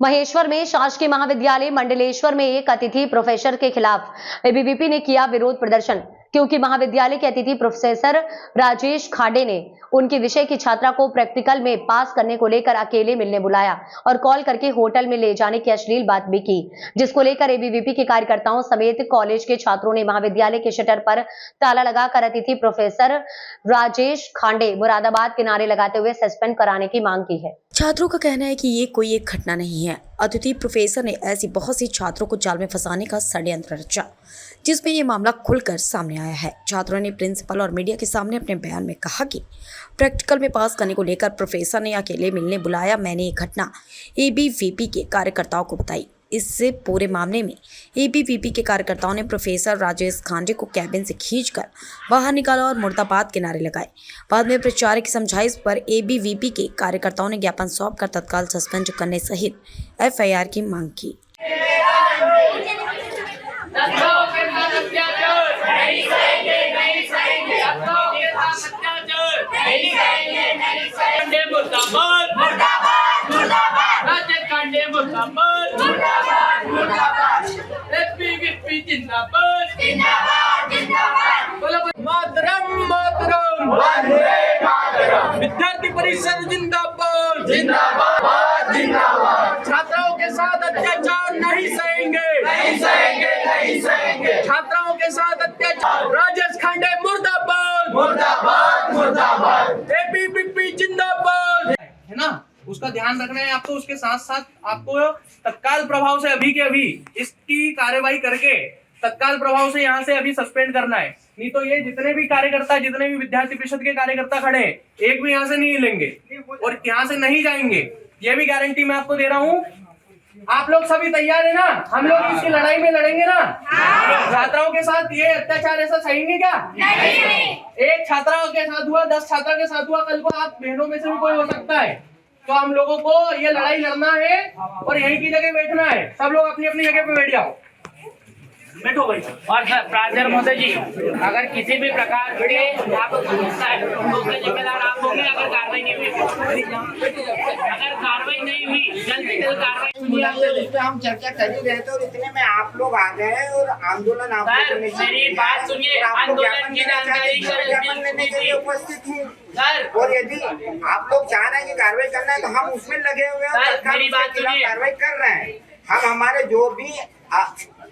महेश्वर में शासकीय महाविद्यालय मंडलेश्वर में एक अतिथि प्रोफेसर के खिलाफ एबीवीपी ने किया विरोध प्रदर्शन क्योंकि महाविद्यालय के अतिथि प्रोफेसर राजेश खाड़े ने उनके विषय की छात्रा को प्रैक्टिकल में पास करने को लेकर अकेले मिलने बुलाया और कॉल करके होटल में ले जाने की अश्लील बात भी की, जिसको लेकर एबीवीपी के कार्यकर्ताओं समेत कॉलेज के छात्रों ने महाविद्यालय के शटर पर ताला लगाकर अतिथि प्रोफेसर राजेश खाड़े मुरादाबाद के नारे लगाते हुए सस्पेंड कराने की मांग की है। छात्रों का कहना है कि ये कोई एक घटना नहीं है। अतिथि प्रोफेसर ने ऐसी बहुत सी छात्रों को जाल में फंसाने का षड्यंत्र रचा, जिसमें ये मामला खुलकर सामने आया है। छात्रों ने प्रिंसिपल और मीडिया के सामने अपने बयान में कहा कि प्रैक्टिकल में पास करने को लेकर प्रोफेसर ने अकेले मिलने बुलाया। मैंने ये घटना एबीवीपी के कार्यकर्ताओं को बताई। इससे पूरे मामले में एबीवीपी के कार्यकर्ताओं ने प्रोफेसर राजेश खाड़े को कैबिन से खींचकर बाहर निकाला और मुर्दाबाद के नारे लगाए। बाद में प्राचार्य की समझाइश पर एबीवीपी के कार्यकर्ताओं ने ज्ञापन सौंपकर तत्काल सस्पेंड करने सहित एफआईआर की मांग की। विद्यार्थी परिषद जिंदाबाद जिंदाबाद जिंदाबाद। छात्राओं के साथ अत्याचार नहीं सहेंगे नहीं सहेंगे नहीं सहेंगे। छात्राओं के साथ अत्याचार। राजेश खाड़े मुर्दाबाद मुर्दाबाद मुर्दाबाद। एबीवीपी जिंदाबाद है ना, उसका ध्यान रखना है आपको। उसके साथ साथ आपको तत्काल प्रभाव से अभी के अभी इसकी कार्यवाही करके तत्काल प्रभाव से यहाँ से अभी सस्पेंड करना है। नहीं तो ये जितने भी कार्यकर्ता, जितने भी विद्यार्थी परिषद के कार्यकर्ता खड़े हैं, एक भी यहाँ से नहीं हिलेंगे और यहाँ से नहीं जाएंगे। ये भी गारंटी मैं आपको दे रहा हूँ। आप लोग सभी तैयार है ना? हम लोग इसकी लड़ाई में लड़ेंगे ना? छात्राओं के साथ ये अत्याचार ऐसा सहेंगे क्या? नहीं। एक छात्रा के साथ हुआ, 10 छात्रा के साथ हुआ, कल को आप बहनों में से भी कोई हो सकता है। तो हम लोगों को ये लड़ाई लड़ना है और यहीं की जगह बैठना है। सब लोग अपनी अपनी जगह पे बैठ जाओ, बैठो भाई। और प्राचार्य महोदय जी, अगर किसी भी प्रकार के आप जिम्मेदार आप होंगे अगर कार्रवाई नहीं हुई, अगर कार्रवाई नहीं हुई, जल्द से जल्द कार्रवाई। इस पे हम चर्चा कर ही रहे थे और इतने में आप लोग आ गए और आंदोलन आप मेरी बात सुनिए। आंदोलन की जानकारी लेने के लिए उपस्थित हूँ और यदि आप लोग चाह रहे हैं कि कार्रवाई करना है तो हम उसमें लगे हुए हैं, कार्रवाई कर रहे हैं। हम हमारे जो भी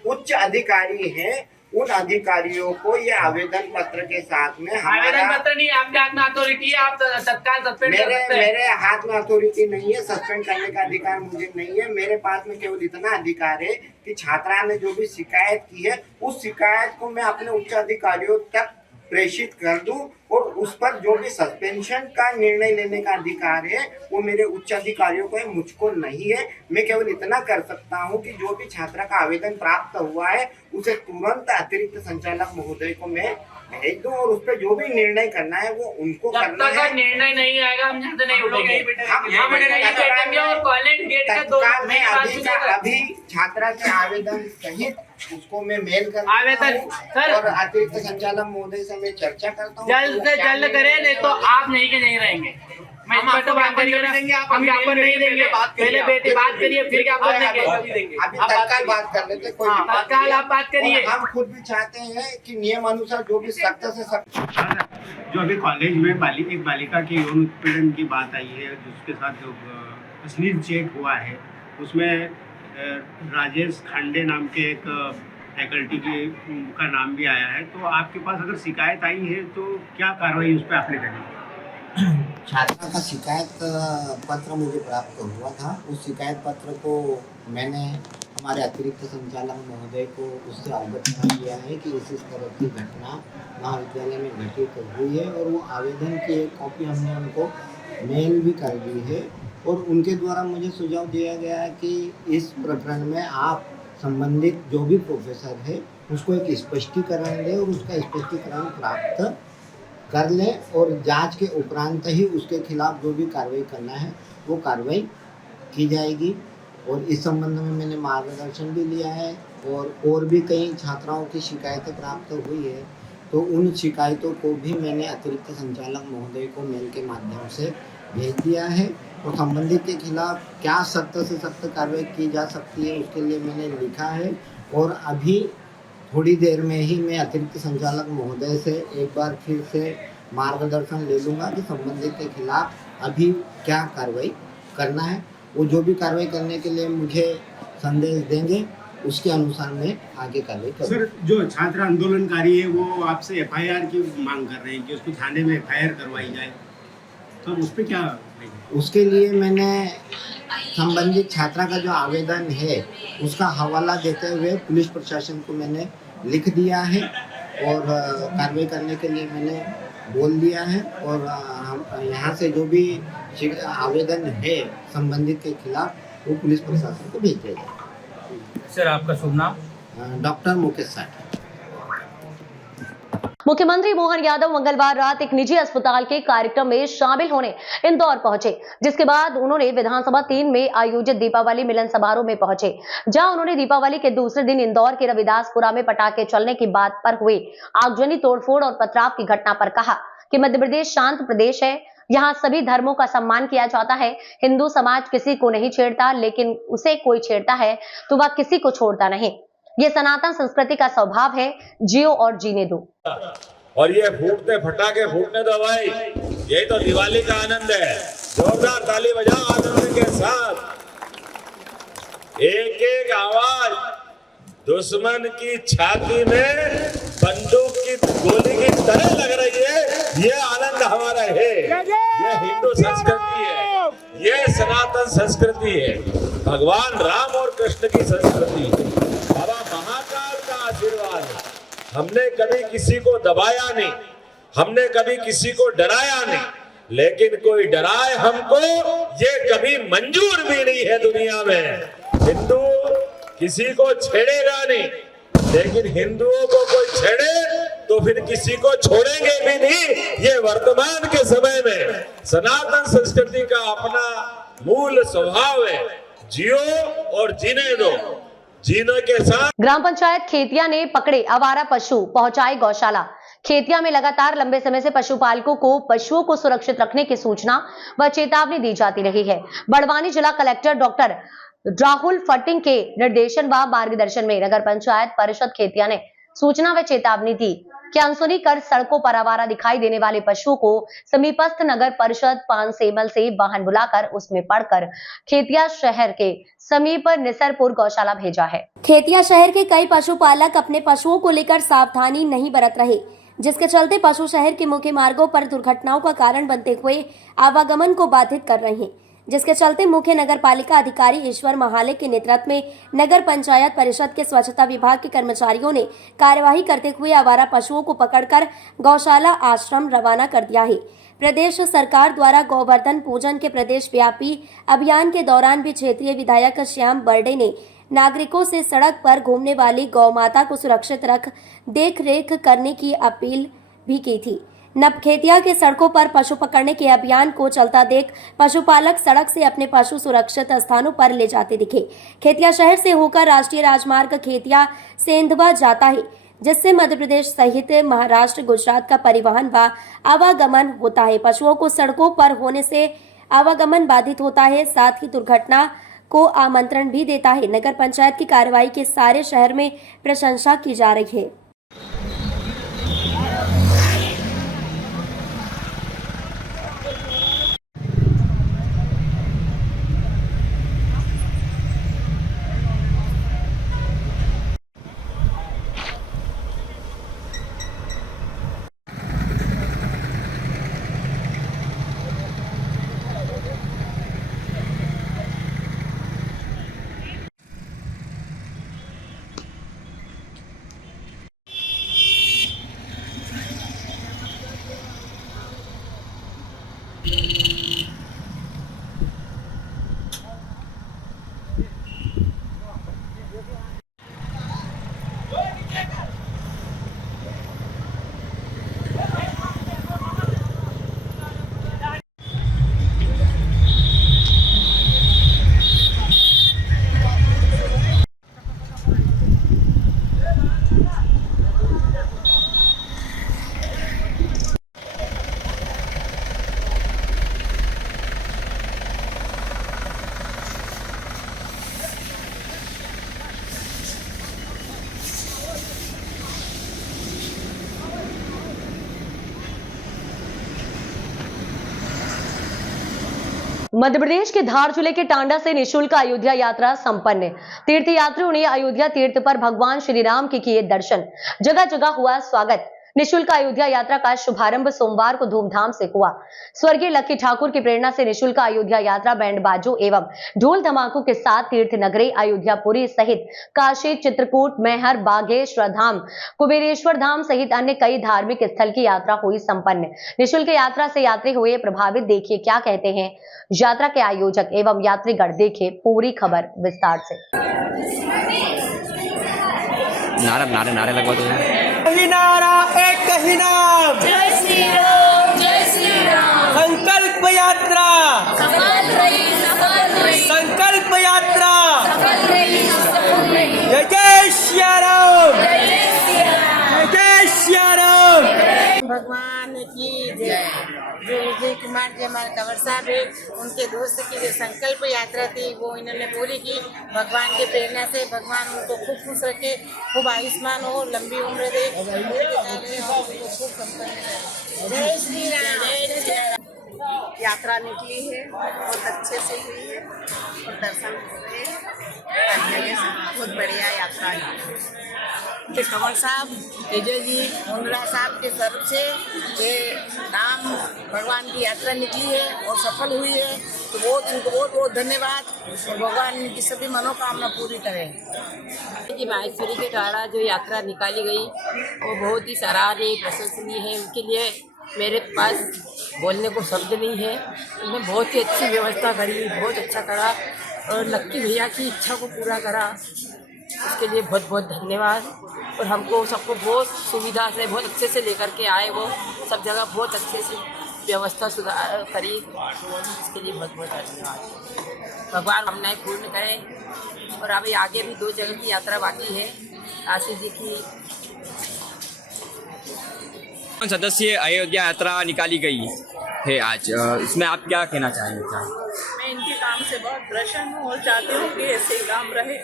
उच्च अधिकारी हैं उन अधिकारियों को ये आवेदन पत्र के साथ में, आवेदन पत्र नहीं, आपके हाथ में अथॉरिटी है, आप तत्काल सस्पेंड कर सकते हैं। मेरे हाथ में अथॉरिटी नहीं है, सस्पेंड करने का अधिकार मुझे नहीं है। मेरे पास में केवल इतना अधिकार है कि छात्रा ने जो भी शिकायत की है उस शिकायत को मैं अपने उच्च अधिकारियों तक प्रेषित कर दूं और उस पर जो भी सस्पेंशन का निर्णय लेने का अधिकार है वो मेरे उच्च अधिकारियों को है, मुझको नहीं है। मैं केवल इतना कर सकता हूं कि जो भी छात्रा का आवेदन प्राप्त हुआ है उसे तुरंत अतिरिक्त संचालक महोदय को मैं भेज दूं और उस पर जो भी निर्णय करना है वो उनको करना है। निर्णय नहीं आएगा हम यहाँ से नहीं उठेंगे और कॉलेज गेट के तत्काल में अभी छात्रा के आवेदन सहित उसको मैं मेल करता हूं और अतिरिक्त संचालक महोदय से मैं चर्चा करता हूँ। जल्द से जल्द करें, नहीं तो आप नहीं के नहीं रहेंगे। हम आपको बात करिए, हम ज्ञापन नहीं देंगे। पहले बेटी बात करिए, फिर ज्ञापन देंगे। अभी तत्काल बात कर लेते, कोई तत्काल आप बात करिए। हम खुद भी चाहते हैं कि नियम अनुसार जो भी सख्त से सख्त। जो अभी कॉलेज में एक बालिका की यौन उत्पीड़न की बात आई है, जिसके साथ जो अश्लील चेक हुआ है, उसमें राजेश खाड़े नाम के एक फैकल्टी का नाम भी आया है। तो आपके पास अगर शिकायत आई है तो क्या कार्रवाई उस पर आपने करी? छात्रा का शिकायत पत्र मुझे प्राप्त हुआ था। उस शिकायत पत्र को मैंने हमारे अतिरिक्त संचालक महोदय को उससे अवगत किया है कि इस तरह की घटना महाविद्यालय में घटित हुई है और वो आवेदन की एक कॉपी हमने उनको मेल भी कर दी है और उनके द्वारा मुझे सुझाव दिया गया है कि इस प्रकरण में आप संबंधित जो भी प्रोफेसर है उसको एक स्पष्टीकरण दें और उसका स्पष्टीकरण प्राप्त कर लें और जांच के उपरांत ही उसके खिलाफ जो भी कार्रवाई करना है वो कार्रवाई की जाएगी। और इस संबंध में मैंने मार्गदर्शन भी लिया है और भी कई छात्राओं की शिकायतें प्राप्त हुई है तो उन शिकायतों को भी मैंने अतिरिक्त संचालक महोदय को मेल के माध्यम से भेज दिया है और संबंधित के खिलाफ क्या सख्त से सख्त कार्रवाई की जा सकती है उसके लिए मैंने लिखा है। और अभी थोड़ी देर में ही मैं अतिरिक्त संचालक महोदय से एक बार फिर से मार्गदर्शन ले लूँगा कि संबंधित के खिलाफ अभी क्या कार्रवाई करना है। वो जो भी कार्रवाई करने के लिए मुझे संदेश देंगे उसके अनुसार मैं आगे कार्रवाई करूँगा। सर, जो छात्र आंदोलनकारी है वो आपसे एफआईआर की मांग कर रहे हैं कि उसको थाने में एफआईआर करवाई जाए, तो उस पर क्या? उसके लिए मैंने संबंधित छात्रा का जो आवेदन है उसका हवाला देते हुए पुलिस प्रशासन को मैंने लिख दिया है और कार्रवाई करने के लिए मैंने बोल दिया है। और हम यहाँ से जो भी आवेदन है संबंधित के खिलाफ वो पुलिस प्रशासन को भेज दिया जाए। सर, आपका शुभ नाम? डॉक्टर मुकेश साठी। मुख्यमंत्री मोहन यादव मंगलवार रात एक निजी अस्पताल के कार्यक्रम में शामिल होने इंदौर पहुंचे, जिसके बाद उन्होंने विधानसभा 3 में आयोजित दीपावली मिलन समारोह में पहुंचे, जहां उन्होंने दीपावली के दूसरे दिन इंदौर के रविदासपुरा में पटाखे चलने की बात पर हुए आगजनी, तोड़फोड़ और पथराव की घटना पर कहा कि मध्य प्रदेश शांत प्रदेश है, यहाँ सभी धर्मों का सम्मान किया जाता है। हिंदू समाज किसी को नहीं छेड़ता, लेकिन उसे कोई छेड़ता है तो वह किसी को छोड़ता नहीं। ये सनातन संस्कृति का स्वभाव है, जियो और जीने दो। और ये फूटते फटाके फूटने दो भाई, यही तो दिवाली का आनंद है। जोरदार ताली बजाओ आनंद के साथ। एक एक आवाज दुश्मन की छाती में बंदूक की गोली की तरह लग रही है। ये आनंद हमारा है, ये हिंदू संस्कृति है, ये सनातन संस्कृति है, भगवान राम और कृष्ण की संस्कृति है, बाबा महाकाल का आशीर्वाद है। हमने कभी किसी को दबाया नहीं, हमने कभी किसी को डराया नहीं, लेकिन कोई डराए हमको ये कभी मंजूर भी नहीं है दुनिया में। हिंदू किसी को छेड़ेगा नहीं, लेकिन हिंदुओं को कोई छेड़े तो फिर किसी को छोड़ेंगे भी नहीं। ये वर्तमान के समय में सनातन संस्कृति का अपना मूल स्वभाव है, जियो और जीने दो, जीने के साथ। ग्राम पंचायत खेतिया ने पकड़े आवारा पशु, पहुंचाए गौशाला। खेतिया में लगातार लंबे समय से पशुपालकों को पशुओं को सुरक्षित रखने की सूचना व चेतावनी दी जाती रही है। बड़वानी जिला कलेक्टर डॉक्टर राहुल फटिंग के निर्देशन व मार्गदर्शन में नगर पंचायत परिषद खेतिया ने सूचना व चेतावनी दी कि अनसुनी कर सड़कों पर आवारा दिखाई देने वाले पशुओं को समीपस्थ नगर परिषद पानसेमल से वाहन बुलाकर उसमें पड़कर खेतिया शहर के समीप निसरपुर गौशाला भेजा है। खेतिया शहर के कई पशुपालक अपने पशुओं को लेकर सावधानी नहीं बरत रहे, जिसके चलते पशु शहर के मुख्य मार्गों पर दुर्घटनाओं का कारण बनते हुए आवागमन को बाधित कर रहे हैं। जिसके चलते मुख्य नगर पालिका अधिकारी ईश्वर महाले के नेतृत्व में नगर पंचायत परिषद के स्वच्छता विभाग के कर्मचारियों ने कार्यवाही करते हुए आवारा पशुओं को पकड़कर गौशाला आश्रम रवाना कर दिया है। प्रदेश सरकार द्वारा गोवर्धन पूजन के प्रदेश व्यापी अभियान के दौरान भी क्षेत्रीय विधायक श्याम बर्डे ने नागरिकों से सड़क पर घूमने वाली गौ माता को सुरक्षित रख देख रेख करने की अपील भी की थी। नवखेतिया के सड़कों पर पशु पकड़ने के अभियान को चलता देख पशुपालक सड़क से अपने पशु सुरक्षित स्थानों पर ले जाते दिखे। खेतिया शहर से होकर राष्ट्रीय राजमार्ग खेतिया सेंधवा जाता है, जिससे मध्य प्रदेश सहित महाराष्ट्र, गुजरात का परिवहन व आवागमन होता है। पशुओं को सड़कों पर होने से आवागमन बाधित होता है, साथ ही दुर्घटना को आमंत्रण भी देता है। नगर पंचायत की कार्रवाई के सारे शहर में प्रशंसा की जा रही है। मध्य प्रदेश के धार जिले के टांडा से निशुल्क अयोध्या यात्रा संपन्न। तीर्थ यात्रियों ने अयोध्या तीर्थ पर भगवान श्री राम के किए दर्शन, जगह जगह हुआ स्वागत। निशुल्क अयोध्या यात्रा का शुभारंभ सोमवार को धूमधाम से हुआ। स्वर्गीय लक्की ठाकुर की प्रेरणा से निशुल्क अयोध्या यात्रा बैंड बाजों एवं ढोल धमाकों के साथ तीर्थ नगरी अयोध्यापुरी सहित काशी, चित्रकूट, मैहर, बागेश्वर धाम, कुबेरेश्वर धाम सहित अन्य कई धार्मिक स्थल की यात्रा हुई संपन्न। निशुल्क यात्रा से यात्री हुए प्रभावित, देखिए क्या कहते हैं यात्रा के आयोजक एवं यात्रीगण। देखिए पूरी खबर विस्तार से। नारे लगवा दो। कही नारा एक कही नाम, जय श्री राम, जय श्री राम। संकल्प यात्रा, सफल रही, सफल रही, संकल्प यात्रा, सफल रही, सफल रही। जय जय श्री राम, जय जय श्री राम, जय जय श्री राम। भगवान की जय। जो विजय कुमार जी हमारे कंवर साहब है, उनके दोस्त की जो संकल्प यात्रा थी वो इन्होंने पूरी की। भगवान की प्रेरणा से भगवान उनको खूब खुश रखे, खूब आयुष्मान हो, लंबी उम्र दे, खूब संपन्न करे। जय श्री राम, जय श्री राम। यात्रा निकली है, बहुत अच्छे से हुई है और दर्शन हुए, बहुत बढ़िया यात्रा है। कंवर साहब, विजय जी, मुंद्रा साहब के तरफ से ये राम भगवान की यात्रा निकली है और सफल हुई है, तो बहुत उनको बहुत बहुत धन्यवाद। और भगवान की सभी मनोकामना पूरी करें। कि माहेश्वरी के द्वारा जो यात्रा निकाली गई वो बहुत ही सराहनीय, प्रशंसनीय है। उनके लिए मेरे पास बोलने को शब्द नहीं है। उन्होंने बहुत ही अच्छी व्यवस्था करी, बहुत अच्छा करा और लक्की भैया की इच्छा को पूरा करा, उसके लिए बहुत बहुत धन्यवाद। और हमको सबको बहुत सुविधा से, बहुत अच्छे से लेकर के आए, वो सब जगह बहुत अच्छे से व्यवस्था सुधार करी, इसके लिए बहुत बहुत धन्यवाद। भगवान कामनाएं पूर्ण करें। और अभी आगे भी 2 जगह की यात्रा बाकी है, काशी जी की। सदस्य अयोध्या यात्रा निकाली गई है आज, इसमें आप क्या कहना चाहेंगे? मैं इनके काम से बहुत प्रसन्न हूँ और चाहती हूँ कि ऐसे ही काम रहे।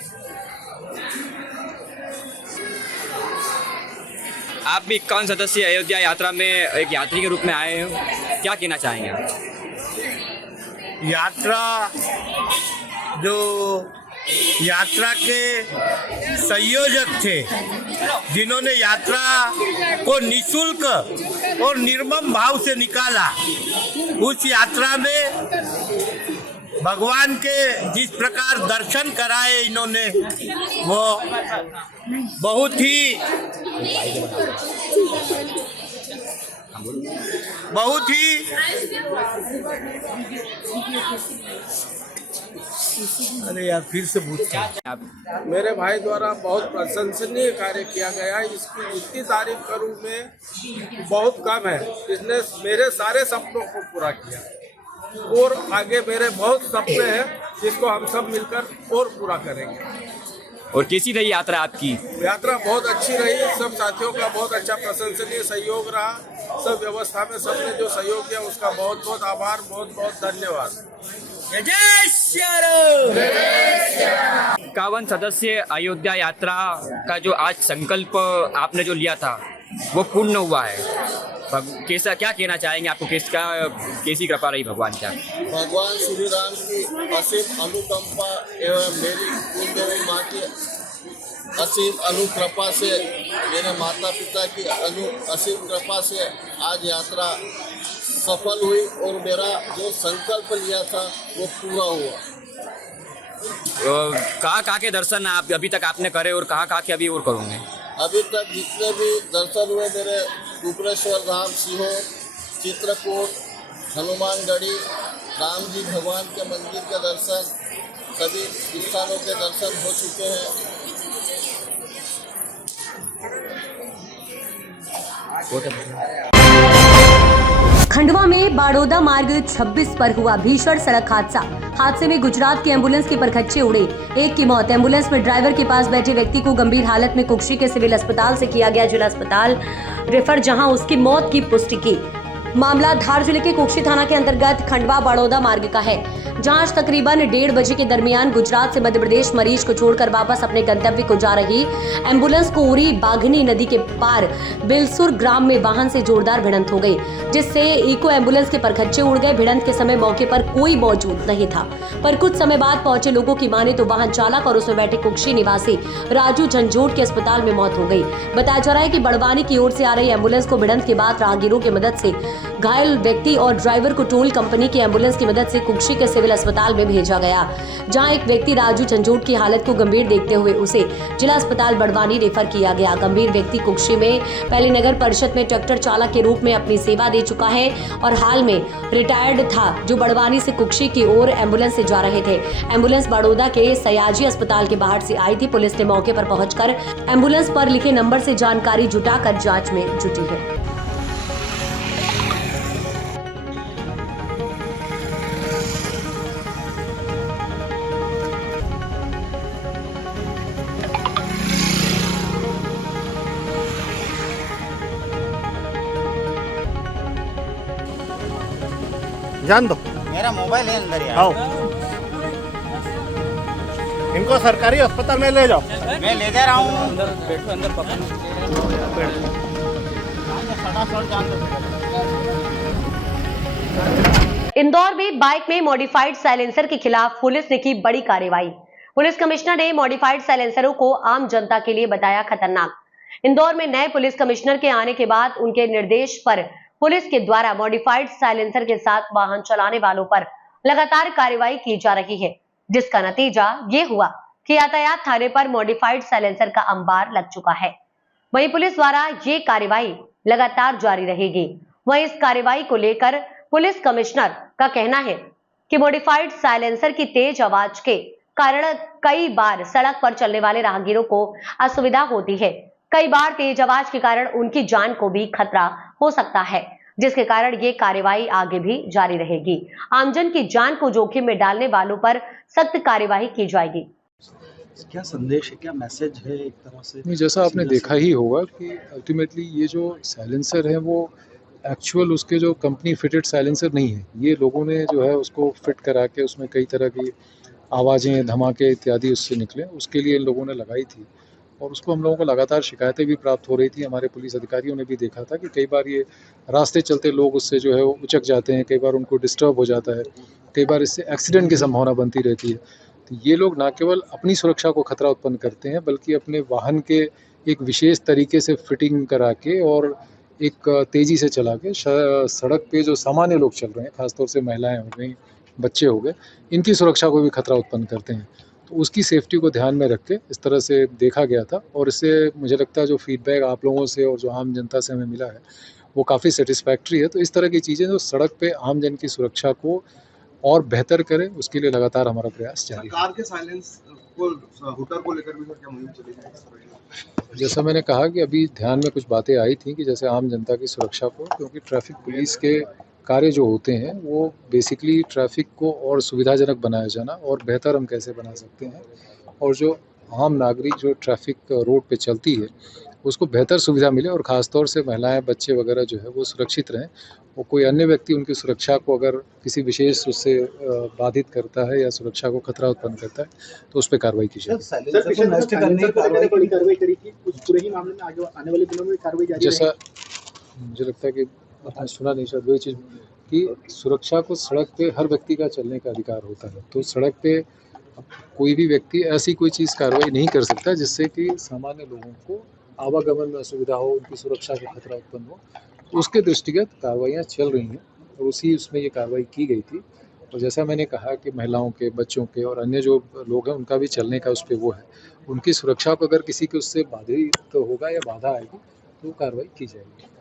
आप भी 51 सदस्य अयोध्या यात्रा में एक यात्री के रूप में आए हो, क्या कहना चाहेंगे आप? यात्रा के संयोजक थे, जिन्होंने यात्रा को निशुल्क और निर्मम भाव से निकाला, उस यात्रा में भगवान के जिस प्रकार दर्शन कराए इन्होंने, वो बहुत ही अरे यार फिर से मेरे भाई द्वारा बहुत प्रशंसनीय कार्य किया गया। इसकी जितनी तारीफ करूं मैं बहुत कम है। इसने मेरे सारे सपनों को पूरा किया और आगे मेरे बहुत सपने हैं जिसको हम सब मिलकर और पूरा करेंगे। और कैसी रही यात्रा आपकी? यात्रा बहुत अच्छी रही, सब साथियों का बहुत अच्छा प्रशंसनीय सहयोग रहा। सब व्यवस्था में सबने जो सहयोग किया उसका बहुत बहुत आभार, बहुत बहुत धन्यवाद। जय जय श्री राम। 51 सदस्य अयोध्या यात्रा का जो आज संकल्प आपने जो लिया था वो पूर्ण हुआ है। कैसा, क्या कहना चाहेंगे? आपको कैसी कृपा रही भगवान क्या? भगवान श्री राम की असीम अनुकंपा एवं मेरी कुलदेवी माँ की असीम अनुकृपा से, मेरे माता पिता की असीम कृपा से आज यात्रा सफल हुई और मेरा जो संकल्प लिया था वो पूरा हुआ। कहाँ के दर्शन आप अभी तक आपने करे और कहाँ के अभी और करोगे? अभी तक जितने भी दर्शन हुए मेरे कुबेरेश्वर धाम, सीहोर, चित्रकूट, हनुमानगढ़ी, राम जी भगवान के मंदिर के दर्शन, सभी स्थानों के दर्शन हो चुके हैं। खंडवा में बाड़ोदा मार्ग 26 पर हुआ भीषण सड़क हादसे में गुजरात की एम्बुलेंस के परखच्चे उड़े, 1 की मौत। एम्बुलेंस में ड्राइवर के पास बैठे व्यक्ति को गंभीर हालत में कुक्षी के सिविल अस्पताल से किया गया जिला अस्पताल रेफर, जहां उसकी मौत की पुष्टि की। मामला धार जिले के कुक्षी थाना के अंतर्गत खंडवा बाड़ोदा मार्ग का है, जांच तकरीबन 1:30 बजे के दरमियान गुजरात से मध्य प्रदेश मरीज को छोड़कर वापस अपने गंतव्य को जा रही एम्बुलेंस को उरी बाघनी नदी के पार बिलसुर ग्राम में वाहन से जोरदार भिड़ंत हो गई, जिससे इको एम्बुलेंस के परखच्चे उड़ गए। भिड़ंत के समय मौके पर कोई मौजूद नहीं था, पर कुछ समय बाद पहुंचे लोगों की माने तो वाहन चालक और उसमें बैठे कुक्षी निवासी राजू झंझोट की अस्पताल में मौत हो गई। बताया जा रहा है कि बड़वानी की ओर से आ रही एम्बुलेंस को भिड़ंत के बाद राहगीरों की मदद से घायल व्यक्ति और ड्राइवर को टोल कंपनी की एम्बुलेंस की मदद से कुक्षी के सिविल अस्पताल में भेजा गया, जहां एक व्यक्ति राजू झंझोट की हालत को गंभीर देखते हुए उसे जिला अस्पताल बड़वानी रेफर किया गया। गंभीर व्यक्ति कुक्षी में पहले नगर परिषद में ट्रैक्टर चालक के रूप में अपनी सेवा दे चुका है और हाल में रिटायर्ड था, जो बड़वानी से कुक्षी की ओर एम्बुलेंस से जा रहे थे। एम्बुलेंस बड़ौदा के सयाजी अस्पताल के बाहर से आई थी। पुलिस ने मौके पर पहुंचकर एम्बुलेंस पर लिखे नंबर से जानकारी जुटाकर जांच में जुटी है। जान दो, मेरा मोबाइल है अंदर यार। आओ, इनको सरकारी अस्पताल में ले जाओ। मैं ले जा रहा हूँ। बैठो अंदर पकड़। इंदौर में बाइक में मॉडिफाइड साइलेंसर के खिलाफ पुलिस ने की बड़ी कार्रवाई। पुलिस कमिश्नर ने मॉडिफाइड साइलेंसरों को आम जनता के लिए बताया खतरनाक। इंदौर में नए पुलिस कमिश्नर के आने के बाद उनके निर्देश पर पुलिस के द्वारा मॉडिफाइड साइलेंसर के साथ वाहन चलाने वालों पर लगातार कार्रवाई की जा रही है, जिसका नतीजा ये हुआ कि यातायात थाने पर मॉडिफाइड साइलेंसर का अंबार लग चुका है। वहीं पुलिस द्वारा ये कार्रवाई लगातार जारी रहेगी। वहीं इस कार्रवाई को लेकर पुलिस कमिश्नर का कहना है कि मॉडिफाइड साइलेंसर की तेज आवाज के कारण कई बार सड़क पर चलने वाले राहगीरों को असुविधा होती है। कई बार तेज आवाज के कारण उनकी जान को भी खतरा हो सकता है, जिसके कारण ये कार्रवाई आगे भी जारी रहेगी। आमजन की जान को जोखिम में डालने वालों पर सख्त कार्रवाई की जाएगी। क्या संदेश है, क्या मैसेज है एक तरह से? नहीं, जैसा आपने देखा ही होगा कि अल्टीमेटली ये जो साइलेंसर है वो एक्चुअल उसके जो कंपनी फिटेड साइलेंसर नहीं है। ये लोगों ने जो है उसको फिट करा के उसमें कई तरह की आवाज़ें, धमाके इत्यादि उससे निकले, उसके लिए इन लोगों ने लगाई थी और उसको हम लोगों को लगातार शिकायतें भी प्राप्त हो रही थी। हमारे पुलिस अधिकारियों ने भी देखा था कि कई बार ये रास्ते चलते लोग उससे जो है वो उचक जाते हैं, कई बार उनको डिस्टर्ब हो जाता है, कई बार इससे एक्सीडेंट की संभावना बनती रहती है। तो ये लोग न केवल अपनी सुरक्षा को खतरा उत्पन्न करते हैं, बल्कि अपने वाहन के एक विशेष तरीके से फिटिंग करा के और एक तेज़ी से चला के सड़क पे जो सामान्य लोग चल रहे हैं, खासतौर से महिलाएं हो गई, बच्चे हो गए, इनकी सुरक्षा को भी खतरा उत्पन्न करते हैं। तो उसकी सेफ्टी को ध्यान में रख के इस तरह से देखा गया था और इससे मुझे लगता है जो फीडबैक आप लोगों से और जो आम जनता से हमें मिला है वो काफ़ी सेटिस्फैक्ट्री है। तो इस तरह की चीज़ें जो सड़क पे आम जन की सुरक्षा को और बेहतर करें, उसके लिए लगातार हमारा प्रयास जारी है। सरकार के साइलेंस को हुटर को लेकर भी क्या मुहिम चलेगी? जैसा मैंने कहा कि अभी ध्यान में कुछ बातें आई थी कि जैसे आम जनता की सुरक्षा को, क्योंकि ट्रैफिक पुलिस के कार्य जो होते हैं वो बेसिकली ट्रैफिक को और सुविधाजनक बनाया जाना और बेहतर हम कैसे बना सकते हैं और जो आम नागरिक जो ट्रैफिक रोड पे चलती है उसको बेहतर सुविधा मिले और ख़ासतौर से महिलाएं, बच्चे वगैरह जो है वो सुरक्षित रहें और कोई अन्य व्यक्ति उनकी सुरक्षा को अगर किसी विशेष उससे बाधित करता है या सुरक्षा को खतरा उत्पन्न करता है तो उस पर कार्रवाई की जाए। जैसा मुझे लगता है कि आपने सुना नहीं शायद वही चीज़ कि सुरक्षा को सड़क पे हर व्यक्ति का चलने का अधिकार होता है। तो सड़क पे कोई भी व्यक्ति ऐसी कोई चीज़ कार्रवाई नहीं कर सकता जिससे कि सामान्य लोगों को आवागमन में असुविधा हो, उनकी सुरक्षा को खतरा उत्पन्न हो। तो उसके दृष्टिगत कार्रवाइयाँ चल रही हैं और उसमें ये कार्रवाई की गई थी। और जैसा मैंने कहा कि महिलाओं के, बच्चों के और अन्य जो लोग हैं उनका भी चलने का उस पर वो है, उनकी सुरक्षा को अगर किसी के उससे बाधित होगा या बाधा आएगी तो कार्रवाई की जाएगी।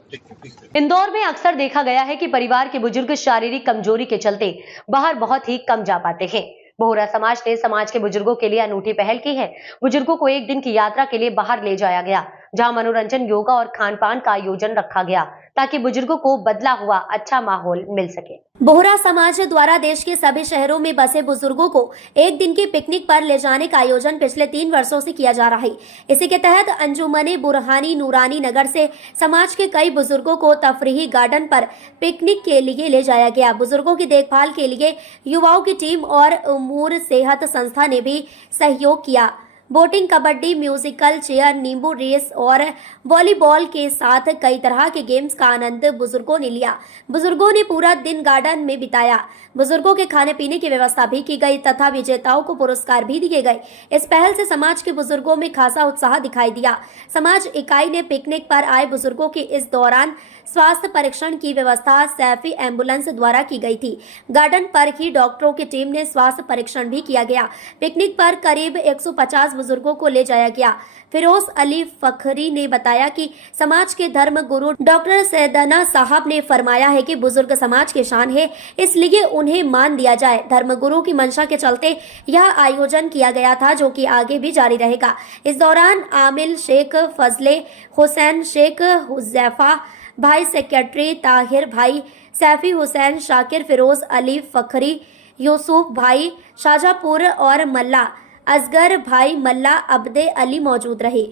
इंदौर में अक्सर देखा गया है कि परिवार के बुजुर्ग शारीरिक कमजोरी के चलते बाहर बहुत ही कम जा पाते हैं। बोहरा समाज ने समाज के बुजुर्गों के लिए अनूठी पहल की है। बुजुर्गों को एक दिन की यात्रा के लिए बाहर ले जाया गया, जहां मनोरंजन, योगा और खान पान का आयोजन रखा गया। ताकि बुजुर्गों को बदला हुआ अच्छा माहौल मिल सके। बोहरा समाज द्वारा देश के सभी शहरों में बसे बुजुर्गों को एक दिन की पिकनिक पर ले जाने का आयोजन पिछले 3 वर्षों से किया जा रहा है। इसी के तहत अंजुमने बुरहानी नूरानी नगर से समाज के कई बुजुर्गों को तफरीही गार्डन पर पिकनिक के लिए ले जाया गया। बुजुर्गों की देखभाल के लिए युवाओं की टीम और उमूर सेहत संस्था ने भी सहयोग किया। बोटिंग, कबड्डी, म्यूजिकल चेयर, नींबू रेस और वॉलीबॉल के साथ कई तरह के गेम्स का आनंद बुजुर्गों ने लिया। बुजुर्गों ने पूरा दिन गार्डन में बिताया। बुजुर्गों के खाने पीने की व्यवस्था भी की गई तथा विजेताओं को पुरस्कार भी दिए गए। इस पहल से समाज के बुजुर्गों में खासा उत्साह दिखाई दिया। समाज इकाई ने पिकनिक पर आए बुजुर्गों के इस दौरान स्वास्थ्य परीक्षण की व्यवस्था सैफी एम्बुलेंस द्वारा की गई थी। गार्डन पर ही डॉक्टरों की टीम ने स्वास्थ्य परीक्षण भी किया गया। पिकनिक पर करीब 150 बुजुर्गों को ले जाया गया। फिरोज अली फखरी ने बताया कि समाज के धर्म गुरु डॉक्टर सैदना साहब ने फरमाया है कि बुजुर्ग समाज के शान है, इसलिए उन्हें मान दिया जाए। धर्मगुरु की मंशा के चलते यह आयोजन किया गया था, जो कि आगे भी जारी रहेगा। इस दौरान आमिल शेख, फजले हुसैन शेख, हुजैफा भाई, सेक्रेटरी ताहिर भाई, सैफी हुसैन, शाकिर, फिरोज अली फखरी, यूसुफ भाई शाहजहापुर और मल्ला असगर भाई मल्ला अब्दे अली मौजूद रहे।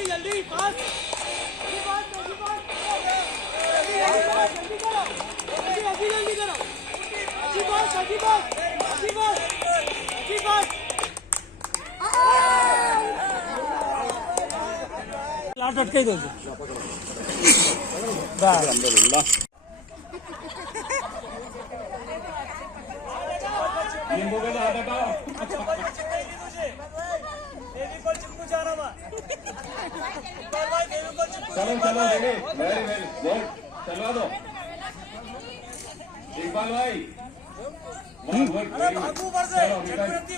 जल्दी फास्ट अटके दो चलो चलवा दो इकबाल भाई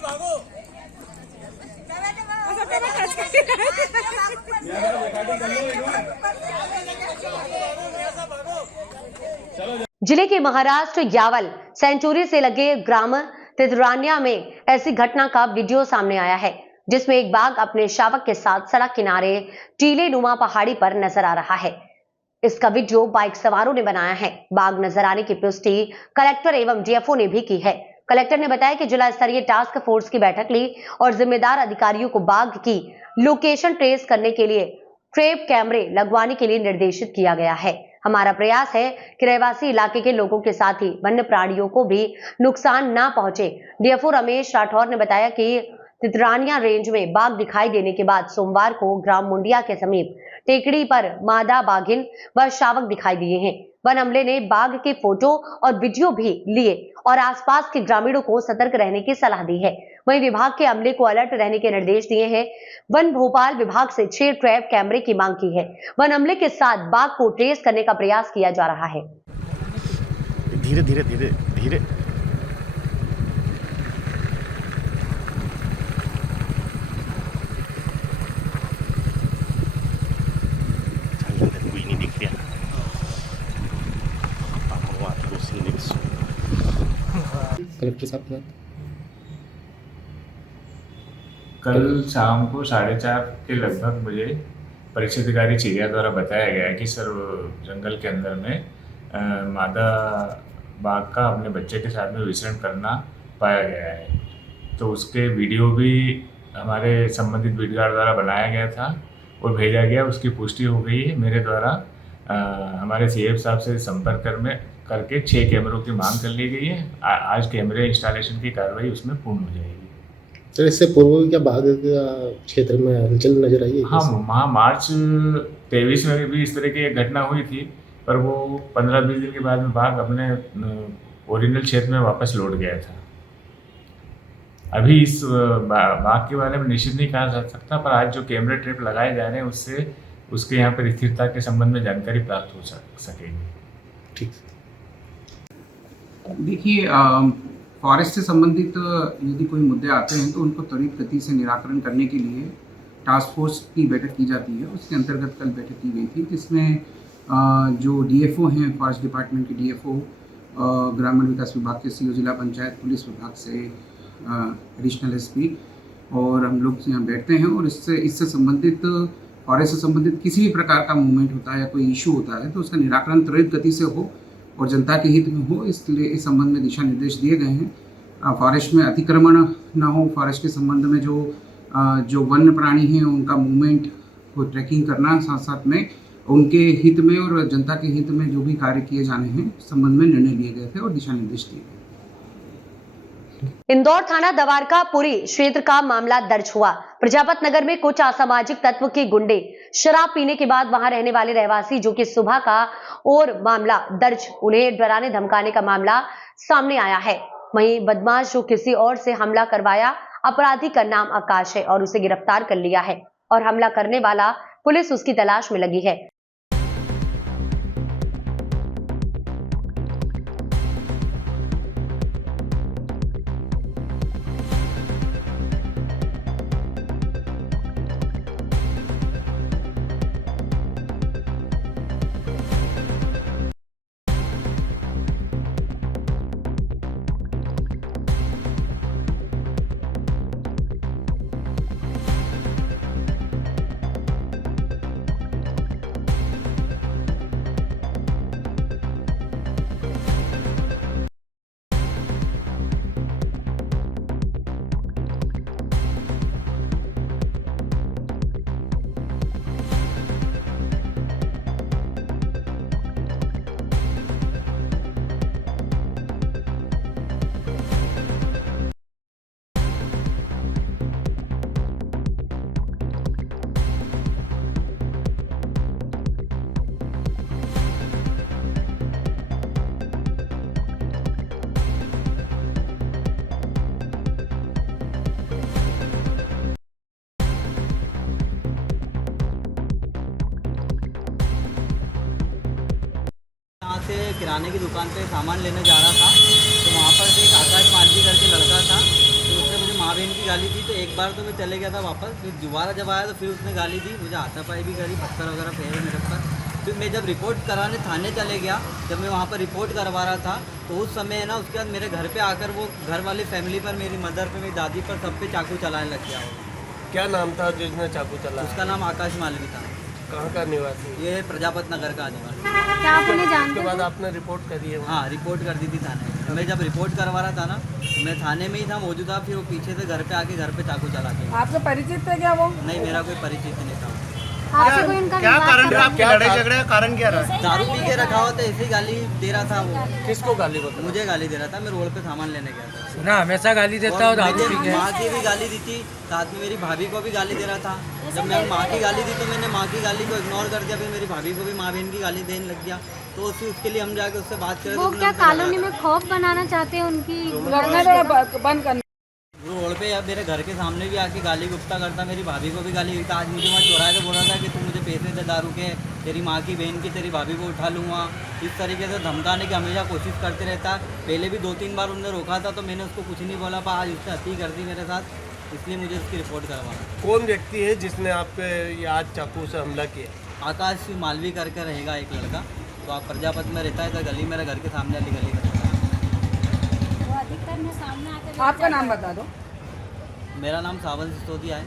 भागो जिले के महाराष्ट्र यावल सेंचुरी से लगे ग्राम तितरानिया में ऐसी घटना का वीडियो सामने आया है, जिसमें एक बाघ अपने शावक के साथ सड़क किनारे टीले नुमा पहाड़ी पर नजर आ रहा है। इसका वीडियो बाइक सवारों ने बनाया है। बाघ नजर आने की पुष्टि कलेक्टर एवं डीएफओ ने भी की है। कलेक्टर ने बताया कि जिला स्तरीय टास्क फोर्स की बैठक ली और जिम्मेदार अधिकारियों को बाघ की लोकेशन ट्रेस करने के लिए ट्रैप कैमरे लगवाने के लिए निर्देशित किया गया है। हमारा प्रयास है कि रहवासी इलाके के लोगों के साथ ही वन्य प्राणियों को भी नुकसान ना पहुंचे। डीएफओ रमेश राठौर ने बताया कि तितरानिया रेंज में बाघ दिखाई देने के बाद सोमवार को ग्राम मुंडिया के समीप टेकड़ी पर मादा बाघिन व शावक दिखाई दिए हैं। वन अमले ने बाघ के फोटो और वीडियो भी लिए और आसपास के ग्रामीणों को सतर्क रहने की सलाह दी है। वहीं विभाग के अमले को अलर्ट रहने के निर्देश दिए हैं। वन भोपाल विभाग से 6 ट्रैप कैमरे की मांग की है। वन अमले के साथ बाघ को ट्रेस करने का प्रयास किया जा रहा है। धीरे धीरे धीरे धीरे कलेक्टर साहब, कल शाम को 4:30 के लगभग मुझे परीक्षा अधिकारी चिड़िया द्वारा बताया गया कि सर जंगल के अंदर में मादा बाघ का अपने बच्चे के साथ में विचरण करना पाया गया है। तो उसके वीडियो भी हमारे संबंधित वीडियो द्वारा बनाया गया था और भेजा गया। उसकी पुष्टि हो गई है। मेरे द्वारा हमारे सीएफ साहब से संपर्क करके 6 कैमरों की मांग कर ली गई है। आज कैमरे इंस्टॉलेशन की कार्रवाई उसमें पूर्ण हो जाएगी। सर, इससे पूर्व क्या बाघ का क्षेत्र में हलचल नजर आई है? हाँ, मार्च 23 में भी इस तरह की एक घटना हुई थी, पर वो 15-20 दिन के बाद में बाघ अपने ओरिजिनल क्षेत्र में वापस लौट गया था। अभी इस बाघ के बारे में निश्चित नहीं कहा जा सकता, पर आज जो कैमरे ट्रैप लगाए जा रहे हैं उससे उसके यहाँ पर स्थिरता के संबंध में जानकारी प्राप्त हो सकेगी। ठीक। देखिए, फॉरेस्ट से संबंधित यदि कोई मुद्दे आते हैं तो उनको त्वरित गति से निराकरण करने के लिए टास्क फोर्स की बैठक की जाती है। उसके अंतर्गत कल बैठक की गई थी, जिसमें जो डीएफओ हैं, फॉरेस्ट डिपार्टमेंट के डीएफओ, ग्रामीण विकास विभाग के सीओ, जिला पंचायत, पुलिस विभाग से एडिशनल एसपी, और हम लोग यहाँ बैठते हैं और इससे संबंधित, फॉरेस्ट से संबंधित किसी भी प्रकार का मूवमेंट होता है या कोई इशू होता है तो उसका निराकरण त्वरित गति से हो और जनता के हित में हो, इसलिए इस संबंध में दिशा निर्देश दिए गए हैं। फॉरेस्ट में अतिक्रमण ना हो, फॉरेस्ट के संबंध में जो वन्य प्राणी हैं उनका मूवमेंट को ट्रैकिंग करना, साथ साथ में उनके हित में और जनता के हित में जो भी कार्य किए जाने हैं इस संबंध में निर्णय लिए गए थे और दिशा निर्देश दिए गए। इंदौर थाना दवारकापुरी क्षेत्र का मामला दर्ज हुआ। प्रजापत नगर में कुछ असामाजिक तत्व के गुंडे शराब पीने के बाद वहां रहने वाले रहवासी, जो कि सुबह का और मामला दर्ज, उन्हें डराने धमकाने का मामला सामने आया है। वहीं बदमाश जो किसी और से हमला करवाया, अपराधी का नाम आकाश है और उसे गिरफ्तार कर लिया है और हमला करने वाला पुलिस उसकी तलाश में लगी है। से किराने की दुकान पे सामान लेने जा रहा था तो वहाँ पर एक आकाश मालवी करके लड़का था, तो उसने मुझे माँ बहन की गाली दी। तो एक बार तो मैं चले गया था वापस, फिर दोबारा जब आया तो फिर उसने गाली दी, मुझे हाथापाई भी करी, पत्थर वगैरह फेरे मेरे पर। फिर मैं जब रिपोर्ट कराने थाने चले गया, जब मैं वहाँ पर रिपोर्ट करवा रहा था तो उस समय है ना, उसके बाद मेरे घर पर आकर वो घर वाली फैमिली पर, मेरी मदर पर, मेरी दादी पर, सब पे चाकू चलाने लग गया। क्या नाम था जिसने चाकू चला? उसका नाम आकाश मालवी था। कहाँ का निवासी? ये प्रजापत नगर का निवासी। क्या आप उन्हें जानते उसके बाद आपने रिपोर्ट करी है? हाँ, रिपोर्ट कर दी थी थाने। मैं जब रिपोर्ट करवा रहा था ना, मैं थाने में ही था मौजूदा, फिर वो पीछे से घर पे आके घर पे चाकू चला के। आपसे परिचित थे क्या वो? नहीं, मेरा कोई परिचित नहीं था। आपसे कोई उनका क्या कारण था आपके लड़ाई झगड़े का? कारण क्या रहा? दारू पी के रखा हुआ था, ऐसे ही गाली दे रहा था वो। किसको गाली बता? मुझे गाली दे रहा था, मैं रोड पे सामान लेने गया था। सुना हमेशा गाली देता हो, दारू पी के। माँ की भी गाली दी थी, साथ में मेरी भाभी को भी गाली दे रहा था। जब मैं माँ की गाली दी तो मैंने माँ की गाली को इग्नोर कर दिया, फिर मेरी भाभी को भी माँ बहन की गाली देने लग गया। तो उसके लिए हम जाके उससे बात करें। वो क्या कॉलोनी में खौफ बनाना चाहते हैं उनकी? बंद करना। वो रोड पे अब मेरे घर के सामने भी आके गाली गुप्ता करता, मेरी भाभी को भी गाली देता। आज मुझे वहाँ चौराहे पे बोल रहा था कि तू मुझे पैसे दे दारू के, तेरी माँ की बहन की, तेरी भाभी को उठा लूँगा। इस तरीके से धमकाने की हमेशा कोशिश करते रहता। पहले भी 2-3 बार उन्होंने रोका था तो मैंने उसको कुछ नहीं बोला, पर आज उसने हत्या कर दी मेरे साथ, इसलिए मुझे उसकी रिपोर्ट करवाना। कौन व्यक्ति है जिसने आप पे आज चाकू से हमला किया? आकाश मालवी करके रहेगा एक लड़का, तो आप प्रजापत में रहता है, तो गली मेरे घर के सामने वाली गली में रहता है। आपका नाम बता दो। मेरा नाम सावन सिसोदिया है।